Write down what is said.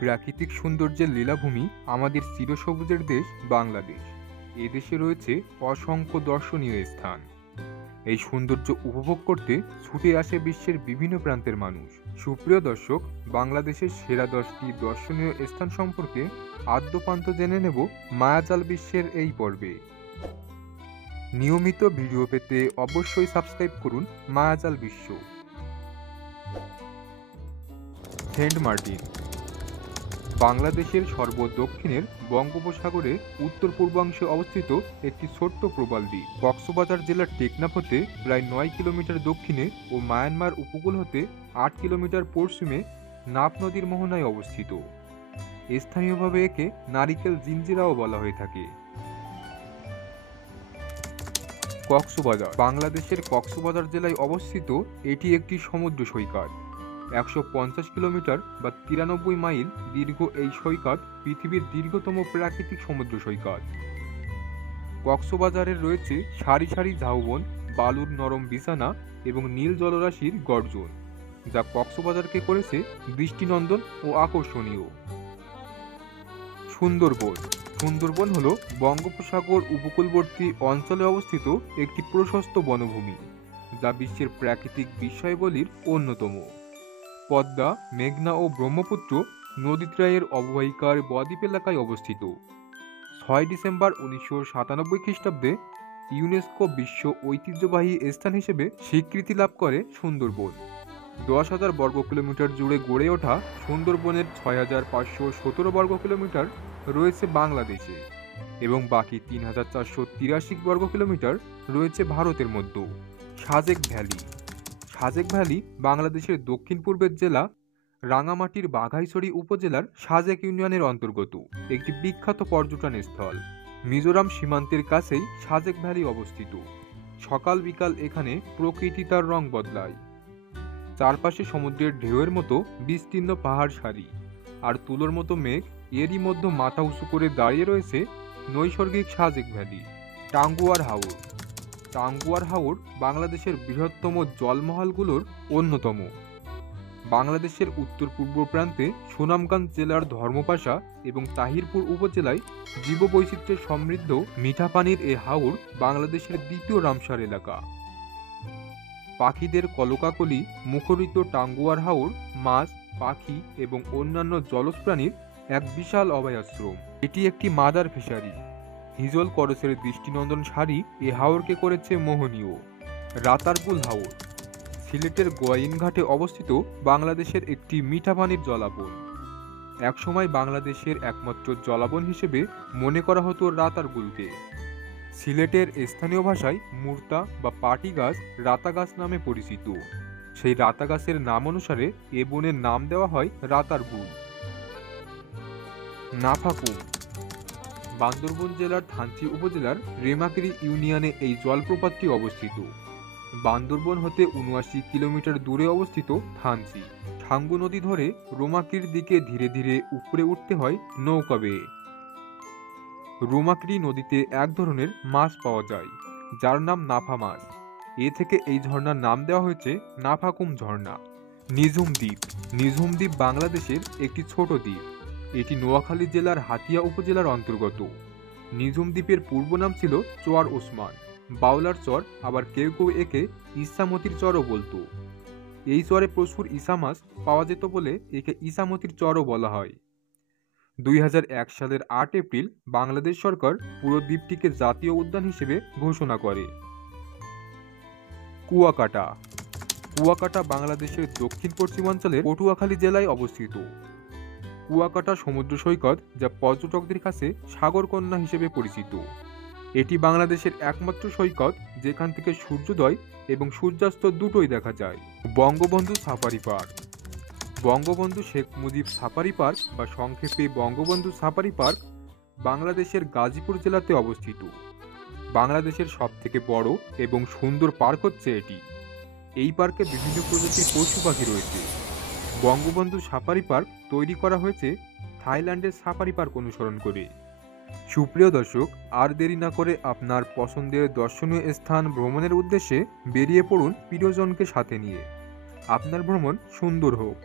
প্রাকৃতিক সৌন্দর্যের লীলাভূমি আমাদের চিরসবুজের দেশ বাংলাদেশ। এদেশে রয়েছে অসংখ্য দর্শনীয় স্থান। এই সৌন্দর্য উপভোগ করতে ছুটে আসে বিশ্বের বিভিন্ন প্রান্তের মানুষ। সুপ্রিয় দর্শক, বাংলাদেশের সেরা 10টি দর্শনীয় স্থান সম্পর্কে আদ্যোপান্ত জেনে নেব মায়াজাল বিশ্বের এই পর্বে। নিয়মিত ভিডিও পেতে অবশ্যই সাবস্ক্রাইব করুন মায়াজাল বিশ্ব। সেন্ট মার্টিন বাংলাদেশের সর্বদক্ষিণের বঙ্গোপসাগরে উত্তর পূর্বাংশে অবস্থিত একটি ছোট্ট প্রবাল দ্বীপ। কক্সবাজার জেলার টেকনাফ হতে প্রায় 9 কিলোমিটার দক্ষিণে ও মায়ানমার উপকূল হতে 8 কিলোমিটার পশ্চিমে নাফ নদীর মোহনায় অবস্থিত। স্থানীয়ভাবে একে নারিকেল জিঞ্জিরাও বলা হয়ে থাকে। কক্সবাজার বাংলাদেশের কক্সবাজার জেলায় অবস্থিত এটি একটি সমুদ্র সৈকত। 150 কিলোমিটার বা 93 মাইল দীর্ঘ এই সৈকত পৃথিবীর দীর্ঘতম প্রাকৃতিক সমুদ্র সৈকত। কক্সবাজারের রয়েছে সারি সারি ঝাউবন, বালুর নরম বিছানা এবং নীল জলরাশির গর্জন, যা কক্সবাজারকে করেছে দৃষ্টিনন্দন ও আকর্ষণীয়। সুন্দরবন হল বঙ্গোপসাগর উপকূলবর্তী অঞ্চলে অবস্থিত একটি প্রশস্ত বনভূমি, যা বিশ্বের প্রাকৃতিক বিস্ময়গুলির অন্যতম। পদ্মা, মেঘনা ও ব্রহ্মপুত্র নদীত্রয়ের অববাহিকার বদ্বীপ এলাকায় অবস্থিত। 6 ডিসেম্বর 1997 খ্রিস্টাব্দে ইউনেস্কো বিশ্ব ঐতিহ্যবাহী স্থান হিসেবে স্বীকৃতি লাভ করে সুন্দরবন। 10,000 বর্গ কিলোমিটার জুড়ে গড়ে ওঠা সুন্দরবনের 6,517 বর্গ কিলোমিটার রয়েছে বাংলাদেশে এবং বাকি 3,483 বর্গ কিলোমিটার রয়েছে ভারতের মধ্যে। সাজেক ভ্যালি বাংলাদেশের দক্ষিণ পূর্বের জেলা রাঙামাটির বাঘাইছড়ি উপজেলার সাজেক ইউনিয়নের অন্তর্গত একটি বিখ্যাত পর্যটন স্থল। মিজোরাম সীমান্তের কাছেই সাজেক ভ্যালি অবস্থিত। সকাল বিকাল এখানে প্রকৃতি তার রং বদলায়। চারপাশে সমুদ্রের ঢেউয়ের মতো বিস্তীর্ণ পাহাড় সারি আর তুলোর মতো মেঘ, এরই মধ্যে মাথা উঁচু করে দাঁড়িয়ে রয়েছে নৈসর্গিক সাজেক ভ্যালি। টাঙ্গুয়ার হাওর বাংলাদেশের বৃহত্তম জলমহলগুলোর অন্যতম। বাংলাদেশের উত্তর পূর্ব প্রান্তে সুনামগঞ্জ জেলার ধর্মপাশা এবং তাহিরপুর উপজেলায় জীববৈচিত্র্যে সমৃদ্ধ মিঠা পানির এ হাওর বাংলাদেশের দ্বিতীয় রামসার এলাকা। পাখিদের কলকাকলি মুখরিত টাঙ্গুয়ার হাওর মাছ, পাখি এবং অন্যান্য জলজ প্রাণীর এক বিশাল অভয়াশ্রম। এটি একটি মাদার ফিশারি। হিজল করসের দৃষ্টিনন্দন সারি এ হাওরকে করেছে মোহনীয়। রাতারপুল হাওর সিলেটের গোয়াইনঘাটে অবস্থিত বাংলাদেশের একটি মিঠা পানির জলাবন। একসময় বাংলাদেশের একমাত্র জলাবন হিসেবে মনে করা হতো রাতারগুলকে। সিলেটের স্থানীয় ভাষায় মুর্তা বা পাটি গাছ রাতা গাছ নামে পরিচিত। সেই রাতা গাছের নাম অনুসারে এ বনের নাম দেওয়া হয় রাতারগুল। নাফাকুম বান্দরবান জেলার থানচি উপজেলার রেমাকিরি ইউনিয়নে এই জলপ্রপাতটি অবস্থিত। বান্দরবান হতে 79 কিলোমিটার দূরে অবস্থিত থানচি। ঠাঙ্গু নদী ধরে রোমাকির দিকে ধীরে ধীরে উপরে উঠতে হয় নৌকা বেয়ে। রোমাকিরি নদীতে এক ধরনের মাছ পাওয়া যায়, যার নাম নাফা মাছ। এ থেকে এই ঝর্ণার নাম দেওয়া হয়েছে নাফাকুম ঝর্ণা। নিঝুম দ্বীপ বাংলাদেশের একটি ছোট দ্বীপ। এটি নোয়াখালী জেলার হাতিয়া উপজেলার অন্তর্গত। নিঝুম দ্বীপের পূর্ব নাম ছিল চর ওসমান, বাউলার চর, আবার কেউ কেউ একে ইসামতির চরও বলতো। এই চরে প্রচুর ইসা মাছ পাওয়া যেত বলে একে ইসামতির চরও বলা হয়। 2001 সালের 8 এপ্রিল বাংলাদেশ সরকার পুরো দ্বীপটিকে জাতীয় উদ্যান হিসেবে ঘোষণা করে। কুয়াকাটা বাংলাদেশের দক্ষিণ পশ্চিমাঞ্চলের পটুয়াখালী জেলায় অবস্থিত। কুয়াকাটা সমুদ্র সৈকত, যা পর্যটকদের কাছে সাগরকন্যা হিসেবে পরিচিত। এটি বাংলাদেশের একমাত্র সৈকত যেখান থেকে সূর্যোদয় এবং সূর্যাস্ত দুটোই দেখা যায়। বঙ্গবন্ধু শেখ মুজিব সাফারি পার্ক বা সংক্ষেপে বঙ্গবন্ধু সাফারি পার্ক বাংলাদেশের গাজীপুর জেলাতে অবস্থিত। বাংলাদেশের সবথেকে বড় এবং সুন্দর পার্ক হচ্ছে এটি। এই পার্কে বিভিন্ন প্রজাতির পশু পাখি রয়েছে। বঙ্গবন্ধু সাফারি পার্ক তৈরি করা হয়েছে থাইল্যান্ডের সাফারি পার্ক অনুসরণ করে। সুপ্রিয় দর্শক, আর দেরি না করে আপনার পছন্দের দর্শনীয় স্থান ভ্রমণের উদ্দেশ্যে বেরিয়ে পড়ুন প্রিয়জনকে সাথে নিয়ে। আপনার ভ্রমণ সুন্দর হোক।